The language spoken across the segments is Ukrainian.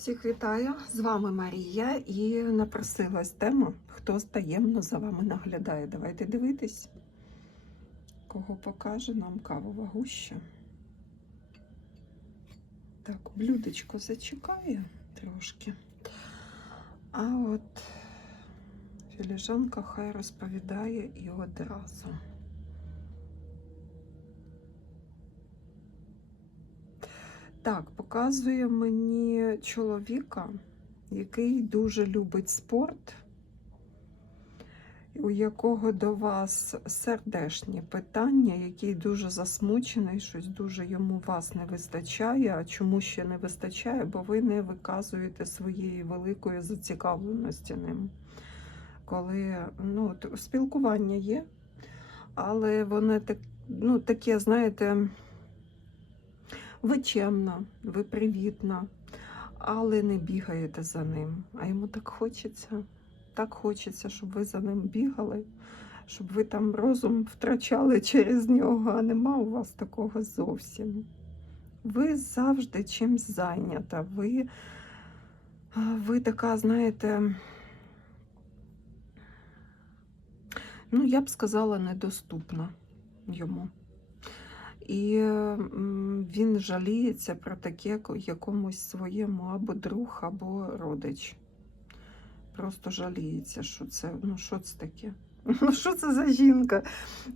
Всіх вітаю! З вами Марія і напросилась тема, хто таємно за вами наглядає. Давайте дивитись, кого покаже нам кавова гуща. Так, блюдечко зачекає трошки. А от філіжанка хай розповідає і одразу. Так, показує мені чоловіка, який дуже любить спорт, у якого до вас сердешні питання, який дуже засмучений, щось дуже йому вас не вистачає. А чому ще не вистачає? Бо ви не виказуєте своєї великої зацікавленості ним. Коли ну, спілкування є, але воно так, ну, таке, знаєте. Ви чемна, ви привітна, але не бігаєте за ним. А йому так хочеться, так хочеться, щоб ви за ним бігали, щоб ви там розум втрачали через нього, а нема у вас такого зовсім. Ви завжди чимсь зайнята. Ви, ви така, знаєте, ну, я б сказала, недоступна йому. І він жаліється про таке якомусь своєму або друг, або родич. Просто жаліється, що це, ну що це таке? Ну що це за жінка?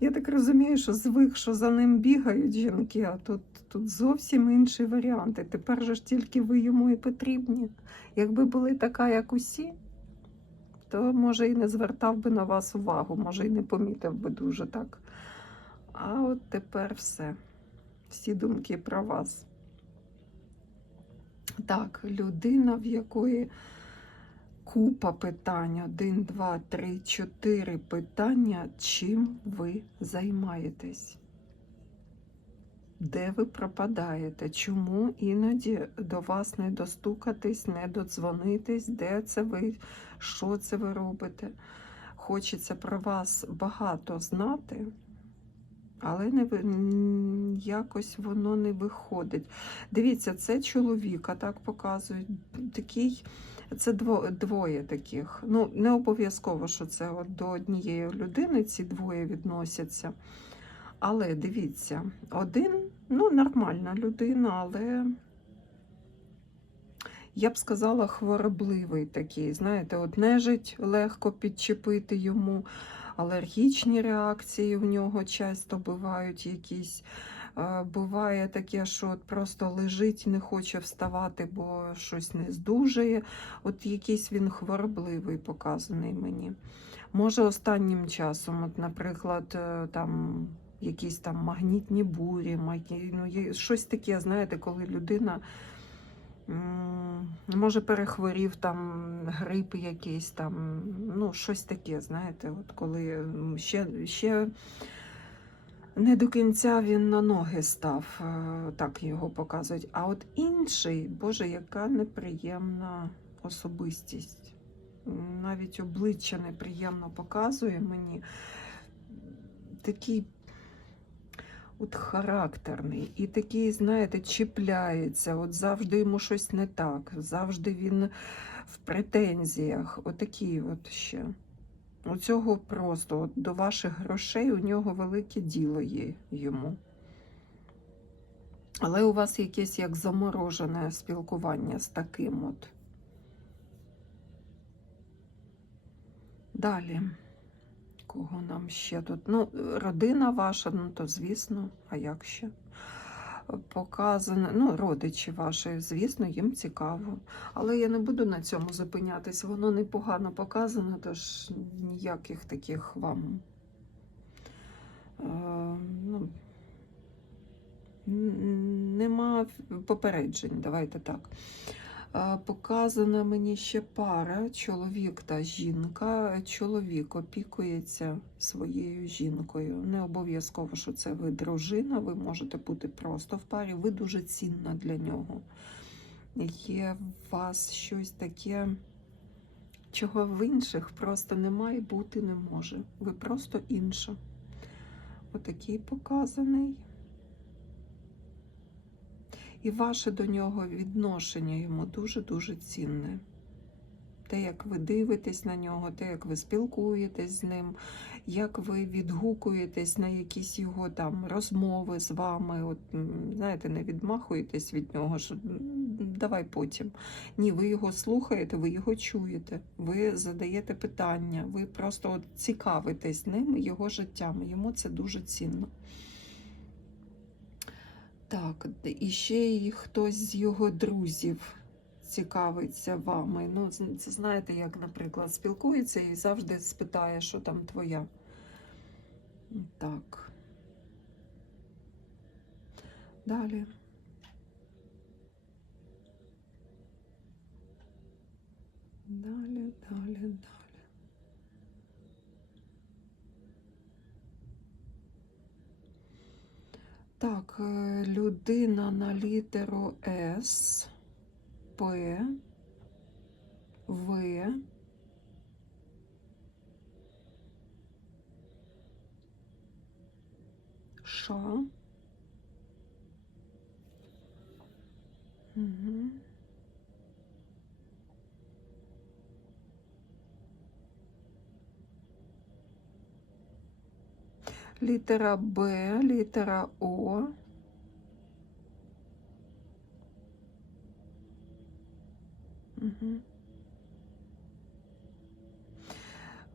Я так розумію, що звик, що за ним бігають жінки, а тут, тут зовсім інші варіанти. Тепер же ж тільки ви йому і потрібні. Якби були така, як усі, то може і не звертав би на вас увагу, може і не помітив би дуже так. А от тепер все. Всі думки про вас. Так, людина, в якої купа питань. Один, два, три, чотири питання. Чим ви займаєтесь? Де ви пропадаєте? Чому іноді до вас не достукатись, не додзвонитись? Де це ви? Що це ви робите? Хочеться про вас багато знати, але не якось воно не виходить. Дивіться, це чоловіка так показують. Такий, це двоє таких. Ну, не обов'язково, що це от до однієї людини ці двоє відносяться. Але дивіться, один, ну, нормальна людина, але я б сказала, хворобливий такий. Знаєте, от нежить легко підчепити йому, алергічні реакції в нього часто бувають якісь. Е, Буває таке, що от просто лежить, не хоче вставати, бо щось не здужує. От якийсь він хворобливий показаний мені. Може, останнім часом, от, наприклад, е, там якісь там магнітні бурі, ну, є щось таке, знаєте, коли людина. Може, перехворів там грип якийсь там, ну, щось таке, знаєте, от коли ще, ще не до кінця він на ноги став, е, так його показують. А от інший, Боже, яка неприємна особистість. Навіть обличчя неприємно показує мені. Такий от характерний і такий, знаєте, чіпляється, от завжди йому щось не так, завжди він в претензіях. Отакий от ще. У цього просто от до ваших грошей у нього велике діло є йому. Але у вас якесь як заморожене спілкування з таким от. Далі. Кого нам ще тут? Ну, родина ваша, ну то звісно, а як ще? Показано, ну, родичі ваші, звісно, їм цікаво. Але я не буду на цьому зупинятись. Воно непогано показано, тож ніяких таких вам. Е, ну, нема попереджень, давайте так. Е, Показана мені ще пара, чоловік та жінка. Чоловік опікується своєю жінкою. Не обов'язково, що це ви дружина, ви можете бути просто в парі, ви дуже цінна для нього. Є у вас щось таке, чого в інших просто немає, бути не може. Ви просто інша. Отакий показаний. І ваше до нього відношення йому дуже-дуже цінне. Те, як ви дивитесь на нього, те, як ви спілкуєтесь з ним, як ви відгукуєтесь на якісь його там розмови з вами. От, знаєте, не відмахуєтесь від нього, що давай потім. Ні, ви його слухаєте, ви його чуєте, ви задаєте питання, ви просто от цікавитесь ним його життям. Йому це дуже цінно. Так, і ще й хтось з його друзів цікавиться вами. Ну, це знаєте, як, наприклад, спілкується і завжди спитає, що там твоя. Так. Далі. Далі, далі, далі. Так, е, людина на літеру С, П, В, Ш. Угу. Літера Б, літера О.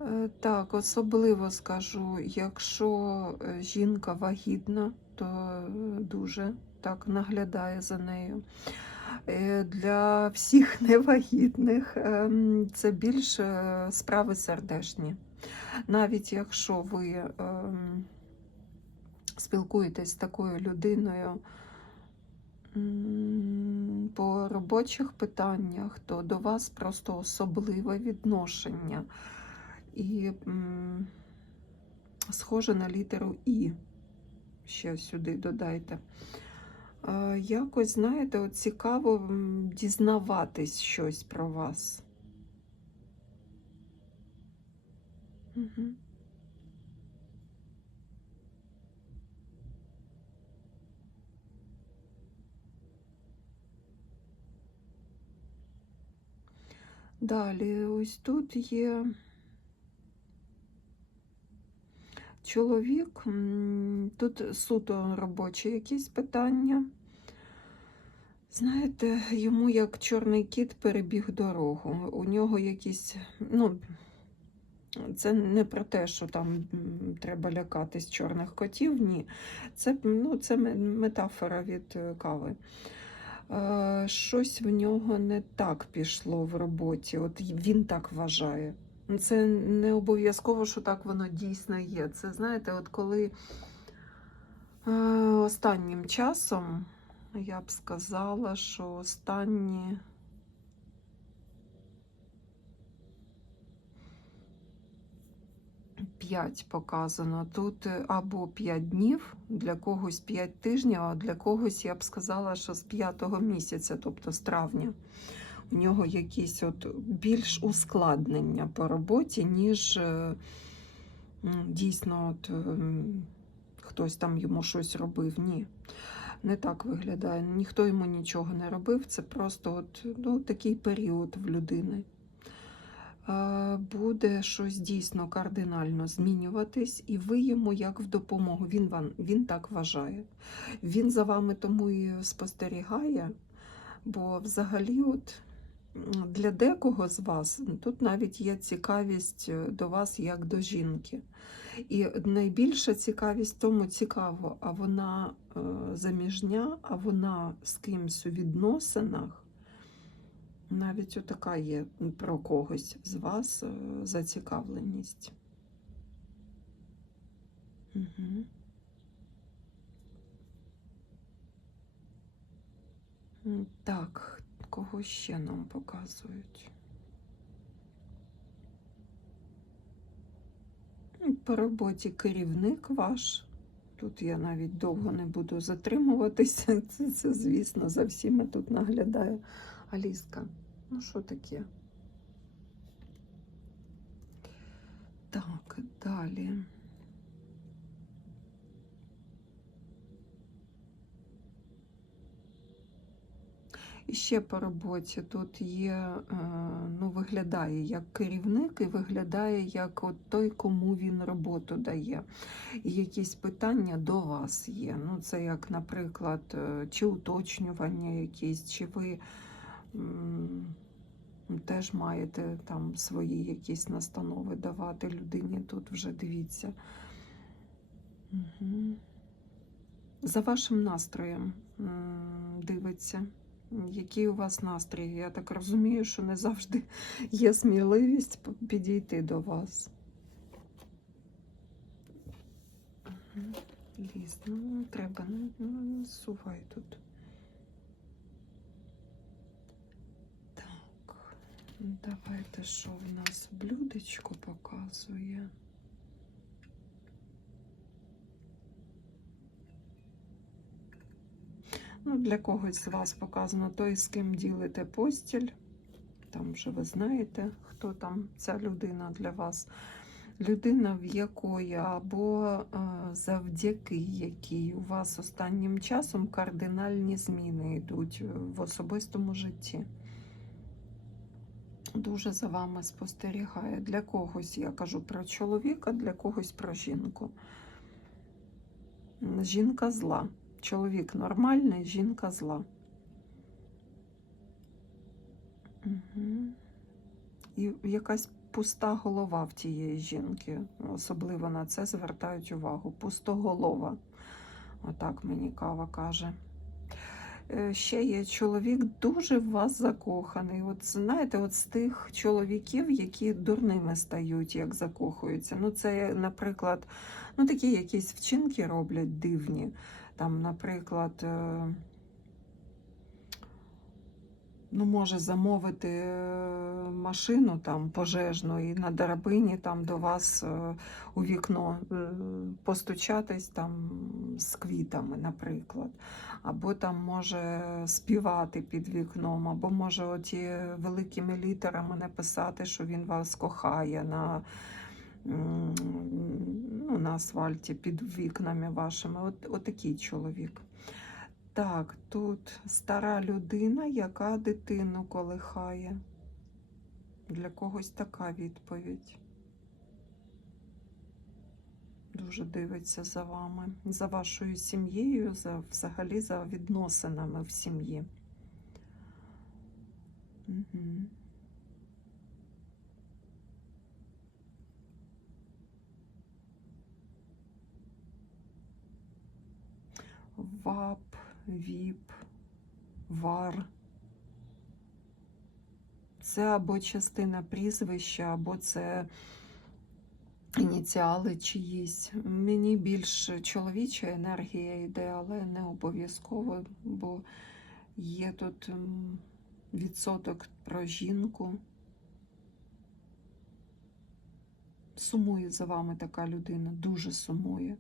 Е, Так, особливо скажу, якщо е, жінка вагітна, то е, дуже так наглядає за нею. Для всіх невагітних ем, це більше справи сердечні. Навіть якщо ви ем, спілкуєтесь з такою людиною по робочих питаннях, то до вас просто особливе відношення. І схоже на літеру І. Ще сюди додайте. Якось, знаєте, от цікаво дізнаватись щось про вас. Угу. Далі, ось тут є чоловік, тут суто робочі якісь питання. Знаєте, йому як чорний кіт перебіг дорогу. У нього якісь, ну, це не про те, що там треба лякатись чорних котів, ні. Це, ну, це метафора від е, кави. Е, Щось в нього не так пішло в роботі. От він так вважає. Ну, Це не обов'язково, що так воно дійсно є. Це знаєте, от коли е, останнім часом я б сказала, що останні. П'ять показано. Тут е, або 5 днів, для когось 5 тижнів, а для когось я б сказала, що з п'ятого місяця, тобто з травня. У нього якісь от більш ускладнення по роботі, ніж е, дійсно от, ем, хтось там йому щось робив. Ні. Не так виглядає. Ніхто йому нічого не робив. Це просто от, ну, такий період в людини. Е, Буде щось дійсно кардинально змінюватись, і ви йому як в допомогу. Він вам він так вважає. Він за вами тому і спостерігає, бо взагалі, от для декого з вас тут навіть є цікавість е, до вас як до жінки. І найбільша цікавість тому цікаво, а вона е, заміжня, а вона з кимсь у відносинах. Навіть отака є про когось з вас е, зацікавленість. Угу. Так, кого ще нам показують? По роботі керівник ваш. Тут я навіть довго не буду затримуватися. Це, це звісно, за всіма тут наглядаю. Аліска, ну що таке? Так, далі. І ще по роботі тут є, е, ну, виглядає як керівник і виглядає як от той, кому він роботу дає. І якісь питання до вас є. Ну, це як, наприклад, е, чи уточнювання якісь, чи ви теж маєте там свої якісь настанови давати людині. Тут вже дивіться. Угу. За вашим настроєм дивиться. Який у вас настрій? Я так розумію, що не завжди є сміливість підійти до вас. Мгм. Ліз, ну треба, ну, ну сувай тут. Давайте що в нас блюдечко показує. Ну, для когось з вас показано той, з ким ділите постіль. Там вже ви знаєте, хто там ця людина для вас. Людина, в якої або е, завдяки якій у вас останнім часом кардинальні зміни йдуть в особистому житті. Дуже за вами спостерігає. Для когось я кажу про чоловіка, для когось про жінку. Жінка зла. Чоловік нормальний, жінка зла. Угу. І якась пуста голова в тієї жінки. Особливо на це звертають увагу. Пустоголова. Отак мені кава каже. Е, Ще є чоловік дуже в вас закоханий. От знаєте, от з тих чоловіків, які дурними стають, як закохуються. Ну, це, наприклад, ну такі якісь вчинки роблять дивні. Там, наприклад, е, ну, може замовити е, машину там пожежну і на драбині там до вас е, у вікно е, постучатись там з квітами, наприклад. Або там може співати під вікном, або може оті великими літерами написати, що він вас кохає на, ну, на асфальті під вікнами вашими. От, отакий чоловік. Так, тут стара людина, яка дитину колихає. Для когось така відповідь. Дуже дивиться за вами, за вашою сім'єю, за взагалі за відносинами в сім'ї. Угу. ВАП, ВІП, ВАР. Це або частина прізвища, або це ініціали чиїсь. Мені більш чоловіча енергія йде, але не обов'язково, бо є тут відсоток про жінку. Сумує за вами така людина, дуже сумує.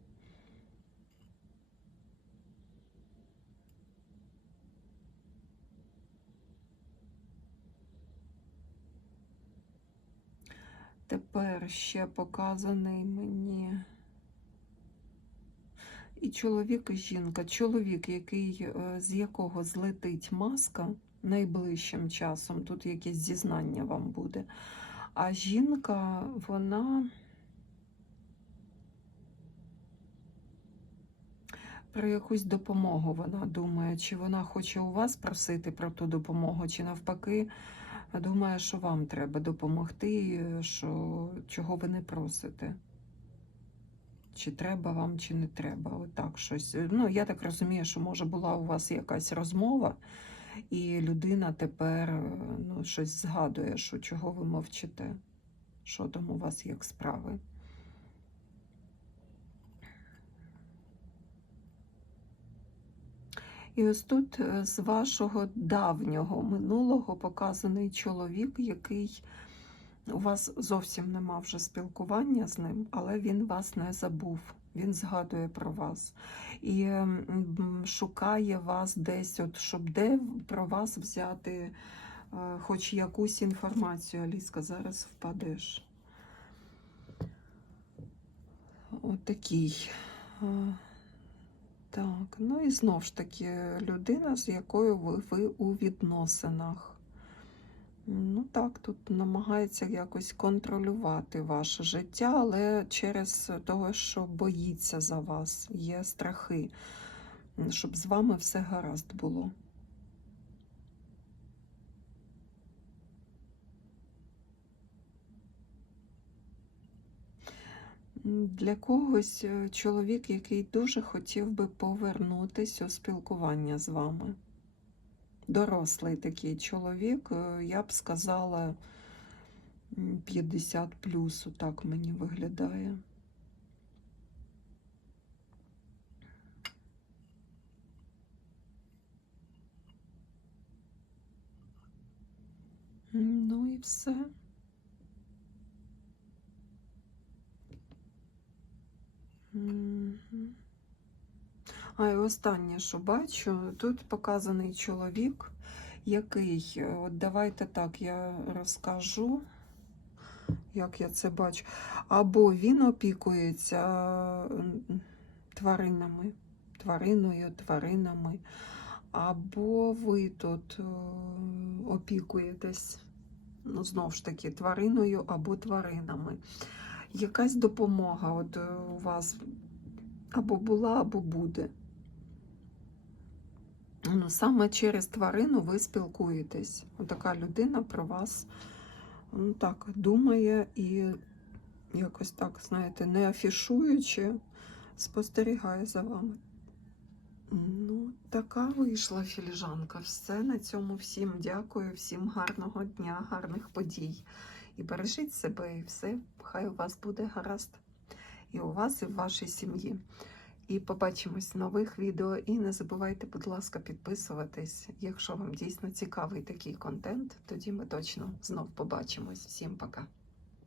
Тепер ще показаний мені і чоловік, і жінка. Чоловік, який, е, з якого злетить маска найближчим часом, тут якесь зізнання вам буде. А жінка, вона про якусь допомогу вона думає, чи вона хоче у вас просити про ту допомогу, чи навпаки думає, що вам треба допомогти, що чого ви не просите. Чи треба вам, чи не треба. Отак щось. Ну, я так розумію, що може була у вас якась розмова, і людина тепер ну, щось згадує, що чого ви мовчите, що там у вас як справи. І ось тут е, з вашого давнього минулого показаний чоловік, який у вас зовсім нема вже спілкування з ним, але він вас не забув. Він згадує про вас і шукає вас десь, от, щоб де про вас взяти е, хоч якусь інформацію. Аліска, зараз впадеш. От такий. е, Так, ну і знову ж таки людина, з якою ви, ви у відносинах. Ну так, тут намагається якось контролювати ваше життя, але через того, що боїться за вас, є страхи, щоб з вами все гаразд було. Для когось е, чоловік, який дуже хотів би повернутися у спілкування з вами. Дорослий такий чоловік, е, я б сказала, м, 50 плюс, так мені виглядає. Ну і все. А і останнє, що бачу, тут показаний чоловік, який, е, от давайте так, я розкажу, як я це бачу. Або він опікується тваринами, твариною, тваринами, або ви тут е, опікуєтесь, ну, знову ж таки, твариною або тваринами. Якась допомога от е, у вас або була, або буде. Ну, саме через тварину ви спілкуєтесь. Така людина про вас ну, так, думає і якось так, знаєте, не афішуючи, спостерігає за вами. Ну, така вийшла філіжанка. Все на цьому всім дякую, всім гарного дня, гарних подій. І бережіть себе, і все, хай у вас буде гаразд. І у вас, і в вашій сім'ї. І побачимось в нових відео. І не забувайте, будь ласка, підписуватись. Якщо вам дійсно цікавий такий контент, тоді ми точно знов побачимось. Всім пока!